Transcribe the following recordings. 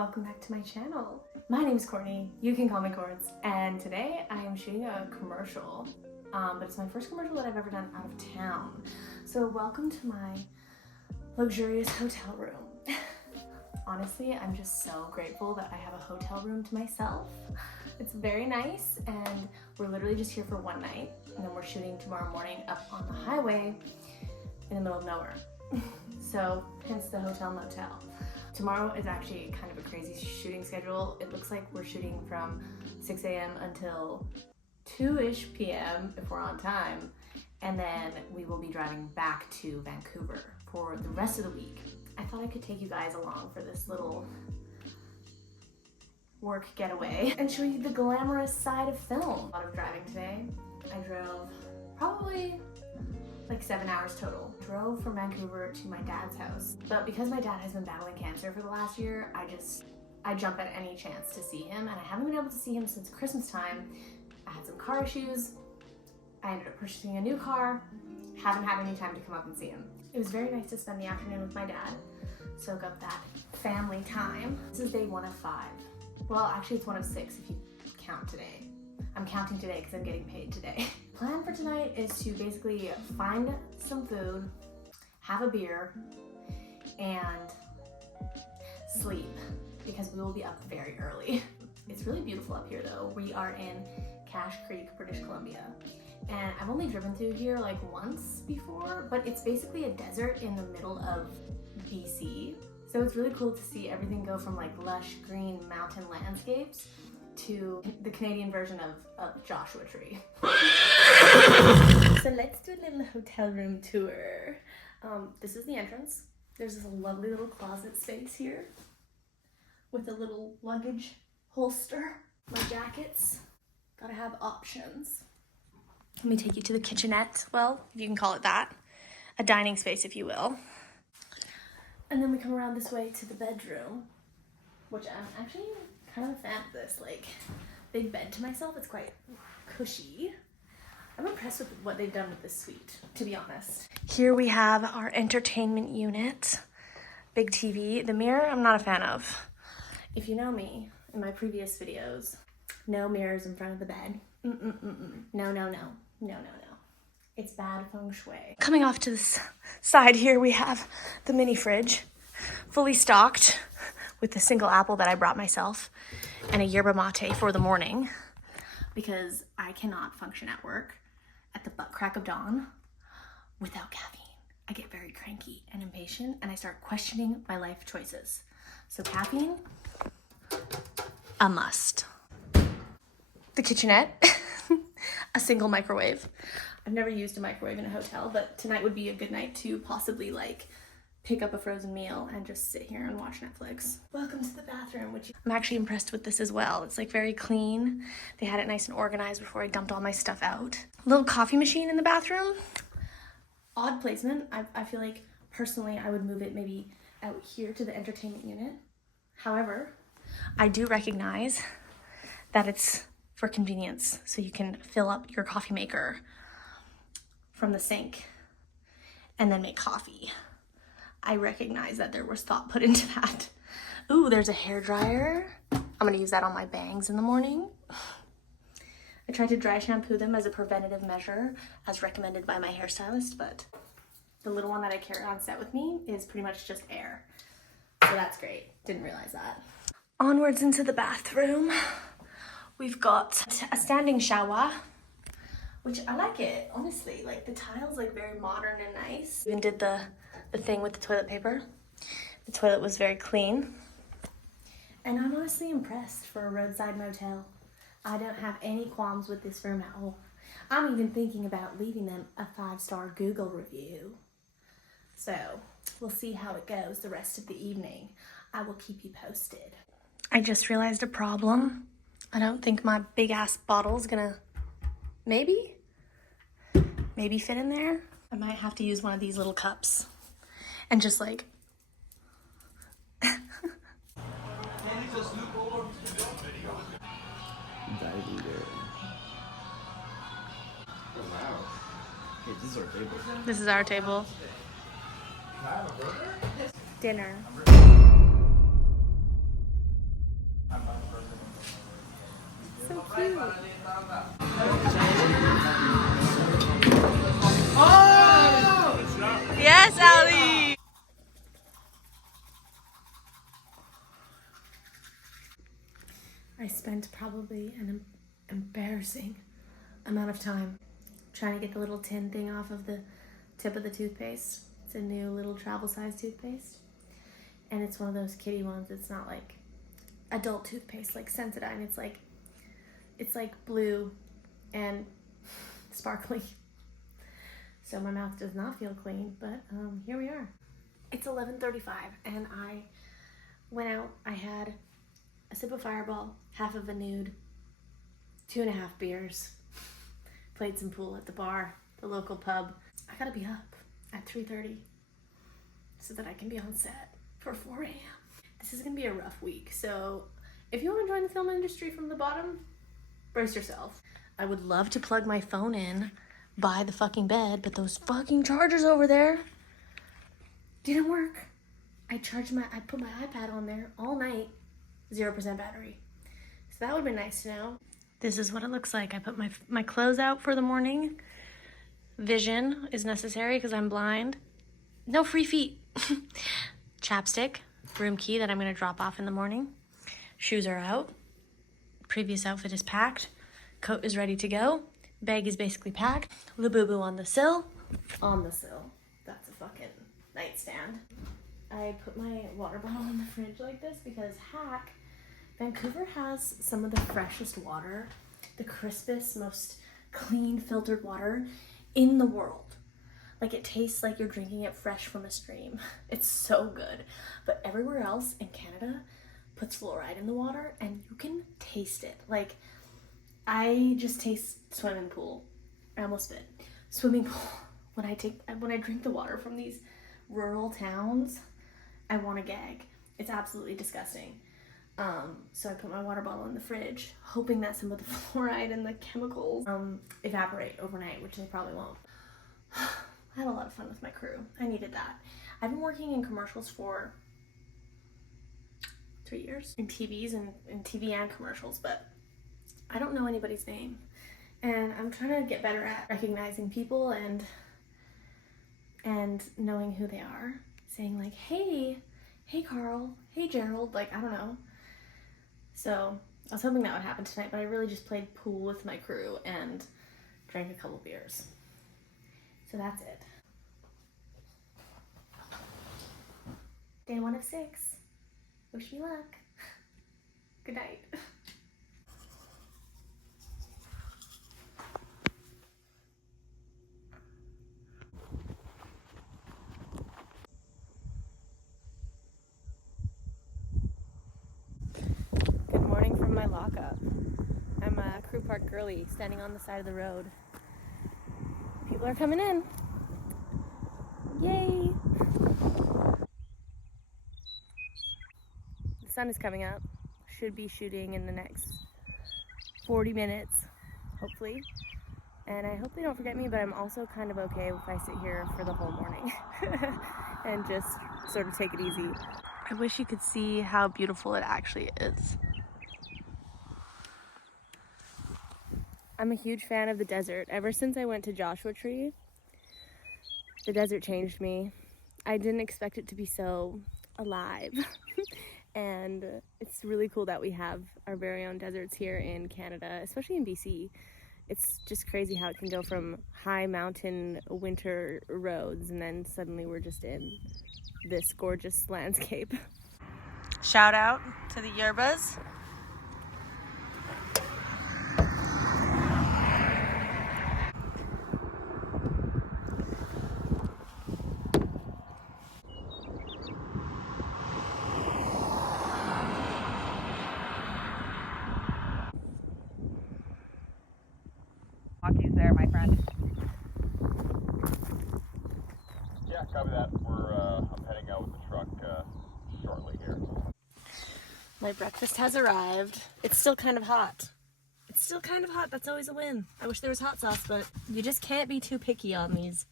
welcome back to my channel. My name is Courtney, you can call me Cords, and today I am shooting a commercial, but it's my first commercial that I've ever done out of town. So welcome to my luxurious hotel room. Honestly, I'm just so grateful that I have a hotel room to myself. It's very nice, and we're literally just here for one night, and then we're shooting tomorrow morning up on the highway in the middle of nowhere. So hence the hotel motel. Tomorrow is actually kind of a crazy shooting schedule. It looks like we're shooting from 6 a.m. until 2-ish p.m. if we're on time. And then we will be driving back to Vancouver for the rest of the week. I thought I could take you guys along for this little work getaway and show you the glamorous side of film. A lot of driving today. I drove probably like 7 hours total. Drove from Vancouver to my dad's house. But because my dad has been battling cancer for the last year, I jump at any chance to see him, and I haven't been able to see him since Christmas time. I had some car issues. I ended up purchasing a new car. Haven't had any time to come up and see him. It was very nice to spend the afternoon with my dad. Soak up that family time. This is day 1 of 5. Well, actually it's 1 of 6 if you count today. I'm counting today because I'm getting paid today. Plan for tonight is to basically find some food, have a beer, and sleep because we will be up very early. It's really beautiful up here though. We are in Cache Creek, British Columbia. And I've only driven through here like once before, but it's basically a desert in the middle of BC. So it's really cool to see everything go from like lush green mountain landscapes to the Canadian version of Joshua Tree. So let's do a little hotel room tour. This is the entrance. There's this lovely little closet space here with a little luggage holster. My jackets, gotta have options. Let me take you to the kitchenette. Well, if you can call it that. A dining space, if you will. And then we come around this way to the bedroom, which I'm actually kind of a fan of this, like, big bed to myself. It's quite cushy. I'm impressed with what they've done with this suite, to be honest. Here we have our entertainment unit. Big TV. The mirror, I'm not a fan of. If you know me, in my previous videos, no mirrors in front of the bed. No. It's bad feng shui. Coming off to this side here, we have the mini fridge, fully stocked with a single apple that I brought myself and a yerba mate for the morning because I cannot function at work at the butt crack of dawn without caffeine. I get very cranky and impatient and I start questioning my life choices. So caffeine, a must. The kitchenette, a single microwave. I've never used a microwave in a hotel, but tonight would be a good night to possibly like pick up a frozen meal and just sit here and watch Netflix. Welcome to the bathroom, which I'm actually impressed with this as well. It's like very clean. They had it nice and organized before I dumped all my stuff out. A little coffee machine in the bathroom. Odd placement. I feel like personally I would move it maybe out here to the entertainment unit. However, I do recognize that it's for convenience, so you can fill up your coffee maker from the sink and then make coffee. I recognize that there was thought put into that. Ooh, there's a hair dryer. I'm gonna use that on my bangs in the morning. I tried to dry shampoo them as a preventative measure as recommended by my hairstylist, but the little one that I carry on set with me is pretty much just air. So that's great, didn't realize that. Onwards into the bathroom. We've got a standing shower, which I like it, honestly. Like the tiles, like very modern and nice. Even did the thing with the toilet paper. The toilet was very clean. And I'm honestly impressed for a roadside motel. I don't have any qualms with this room at all. I'm even thinking about leaving them a 5-star Google review. So we'll see how it goes the rest of the evening. I will keep you posted. I just realized a problem. I don't think my big ass bottle's gonna maybe fit in there. I might have to use one of these little cups and just like This is our table. This is our table. Dinner. cute. Oh! Yes, Allie! I spent probably an embarrassing amount of time trying to get the little tin thing off of the tip of the toothpaste. It's a new little travel size toothpaste. And it's one of those kitty ones. It's not like adult toothpaste like Sensodyne. It's like blue and sparkly. So my mouth does not feel clean, but here we are. It's 11:35 and I went out. I had a sip of Fireball, half of a nude, 2.5 beers, played some pool at the bar, the local pub. I gotta be up at 3:30 so that I can be on set for 4 a.m. This is gonna be a rough week, so if you want to join the film industry from the bottom, brace yourself. I would love to plug my phone in by the fucking bed, but those fucking chargers over there didn't work. I put my iPad on there all night, 0% battery. So that would be nice to know. This is what it looks like. I put my clothes out for the morning. Vision is necessary because I'm blind. No free feet. Chapstick, room key that I'm gonna drop off in the morning. Shoes are out. Previous outfit is packed. Coat is ready to go. Bag is basically packed. Labubu on the sill. On the sill. That's a fucking nightstand. I put my water bottle in the fridge like this because hack, Vancouver has some of the freshest water, the crispest, most clean filtered water in the world. Like it tastes like you're drinking it fresh from a stream. It's so good. But everywhere else in Canada puts fluoride in the water and you can taste it. Like I just taste swimming pool. I almost spit. Swimming pool. When I drink the water from these rural towns, I want to gag. It's absolutely disgusting. So I put my water bottle in the fridge, hoping that some of the fluoride and the chemicals evaporate overnight, which they probably won't. I had a lot of fun with my crew. I needed that. I've been working in commercials for 3 years, in TVs and in TV and commercials, but I don't know anybody's name. And I'm trying to get better at recognizing people and knowing who they are. Saying like, hey Carl, hey Gerald, like, I don't know. So I was hoping that would happen tonight, but I really just played pool with my crew and drank a couple beers. So that's it. Day 1 of 6. Wish me luck. Good night. Good morning from my lockup. I'm a crew park girly standing on the side of the road. People are coming in. Yay! The sun is coming up. Should be shooting in the next 40 minutes, hopefully. And I hope they don't forget me, but I'm also kind of okay if I sit here for the whole morning and just sort of take it easy. I wish you could see how beautiful it actually is. I'm a huge fan of the desert. Ever since I went to Joshua Tree, the desert changed me. I didn't expect it to be so alive. And it's really cool that we have our very own deserts here in Canada, especially in BC. It's just crazy how it can go from high mountain winter roads and then suddenly we're just in this gorgeous landscape. Shout out to the yerbas. Hockey's there, my friend. Yeah, copy that. I'm heading out with the truck shortly here. My breakfast has arrived. It's still kind of hot. It's still kind of hot. That's always a win. I wish there was hot sauce, but you just can't be too picky on these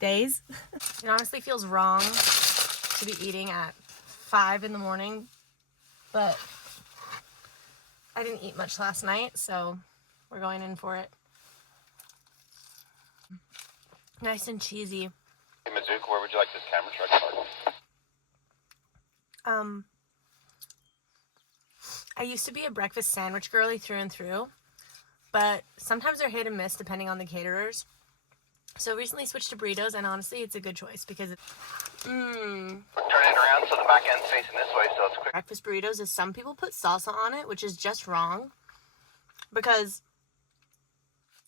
days. It honestly feels wrong to be eating at 5 in the morning, but I I didn't eat much last night, so we're going in for it. Nice and cheesy. Hey, Mizuka, where would you like this camera truck parked? I used to be a breakfast sandwich girly through and through, but sometimes they're hit and miss depending on the caterers. So recently switched to burritos, and honestly, it's a good choice because Turn it around so the back end's facing this way so it's quick. breakfast burritos is some people put salsa on it, which is just wrong because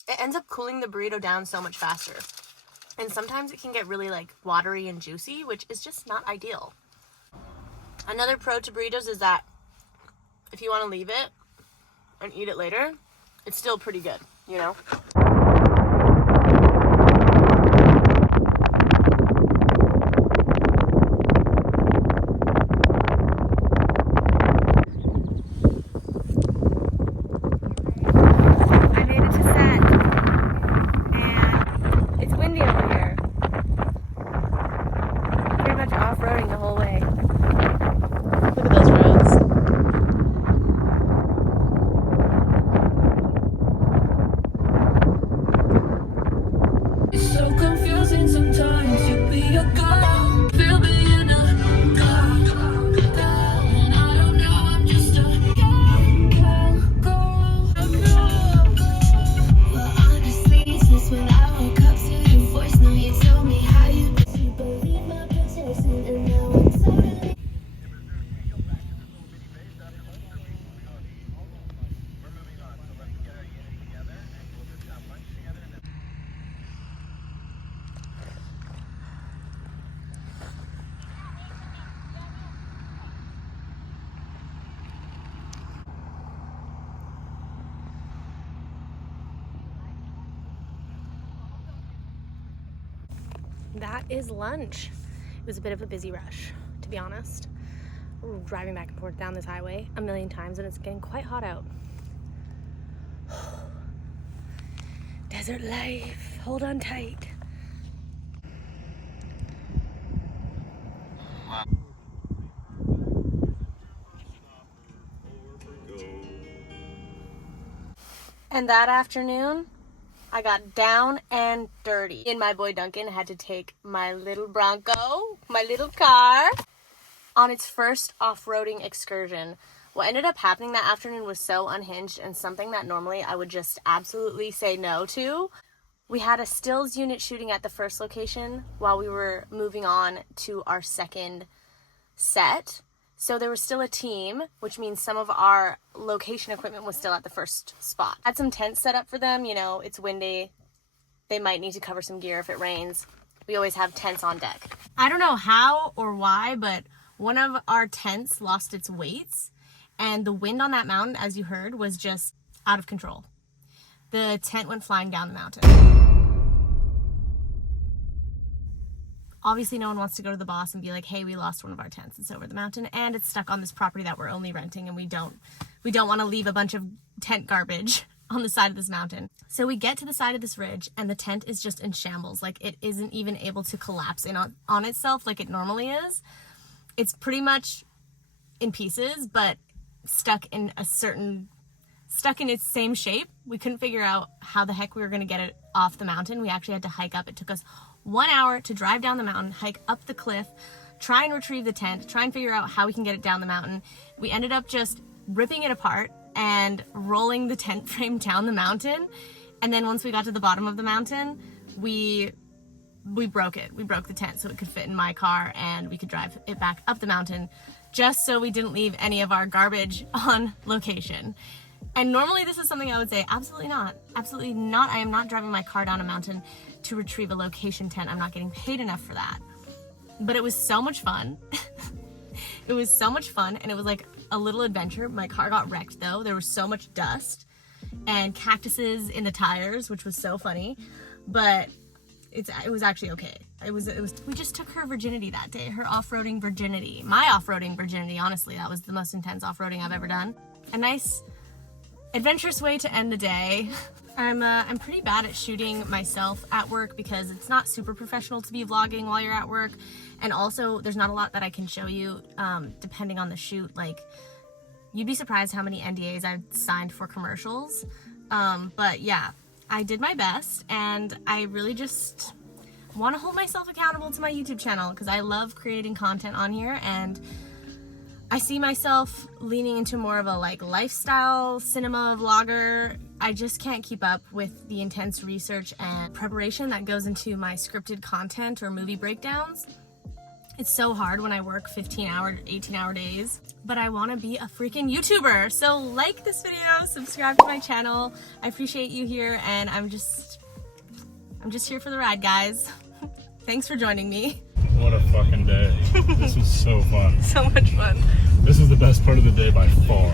it ends up cooling the burrito down so much faster. And sometimes it can get really like watery and juicy, which is just not ideal. Another pro to burritos is that if you want to leave it and eat it later, it's still pretty good, you know? I made it to set, and it's windy over here. Pretty much off-roading the whole way. Look at those roads. It's so confusing sometimes. You be a girl, feel being a girl, and I don't know. I'm just a girl. Well, honestly, since when I woke up to your voice, now you tell me how you believe my protection, and now I'm totally. That is lunch. It was a bit of a busy rush, to be honest. We're driving back and forth down this highway a million times, and it's getting quite hot out. Desert life, hold on tight. And that afternoon, I got down and dirty. And my boy Duncan had to take my little Bronco, my little car, on its first off-roading excursion. What ended up happening that afternoon was so unhinged and something that normally I would just absolutely say no to. We had a stills unit shooting at the first location while we were moving on to our second set. So there was still a team, which means some of our location equipment was still at the first spot. Had some tents set up for them, you know, it's windy. They might need to cover some gear if it rains. We always have tents on deck. I don't know how or why, but one of our tents lost its weights, and the wind on that mountain, as you heard, was just out of control. The tent went flying down the mountain. Obviously, no one wants to go to the boss and be like, hey, we lost one of our tents. It's over the mountain, and it's stuck on this property that we're only renting, and we don't want to leave a bunch of tent garbage on the side of this mountain. So we get to the side of this ridge, and the tent is just in shambles. Like, it isn't even able to collapse in on itself like it normally is. It's pretty much in pieces, but stuck in its same shape. We couldn't figure out how the heck we were going to get it off the mountain. We actually had to hike up. It took us 1 hour to drive down the mountain, hike up the cliff, try and retrieve the tent, try and figure out how we can get it down the mountain. We ended up just ripping it apart and rolling the tent frame down the mountain. And then once we got to the bottom of the mountain, we broke it. We broke the tent so it could fit in my car, and we could drive it back up the mountain just so we didn't leave any of our garbage on location. And normally this is something I would say, absolutely not. Absolutely not. I am not driving my car down a mountain to retrieve a location tent. I'm not getting paid enough for that. But it was so much fun. It was so much fun, and it was like a little adventure. My car got wrecked though. There was so much dust and cactuses in the tires, which was so funny. But it was actually okay. It was we just took her virginity that day, her off-roading virginity. My off-roading virginity, honestly. That was the most intense off-roading I've ever done. A nice adventurous way to end the day. I'm pretty bad at shooting myself at work because it's not super professional to be vlogging while you're at work, and also there's not a lot that I can show you depending on the shoot. Like, You'd be surprised how many NDAs I've signed for commercials. But yeah, I did my best, and I really just want to hold myself accountable to my YouTube channel because I love creating content on here, and I see myself leaning into more of a like lifestyle cinema vlogger. I just can't keep up with the intense research and preparation that goes into my scripted content or movie breakdowns. It's so hard when I work 15-hour, 18-hour days, but I want to be a freaking YouTuber. So like this video, subscribe to my channel. I appreciate you here, and I'm just here for the ride, guys. Thanks for joining me. What a fucking day. This was so fun. So much fun. This is the best part of the day by far.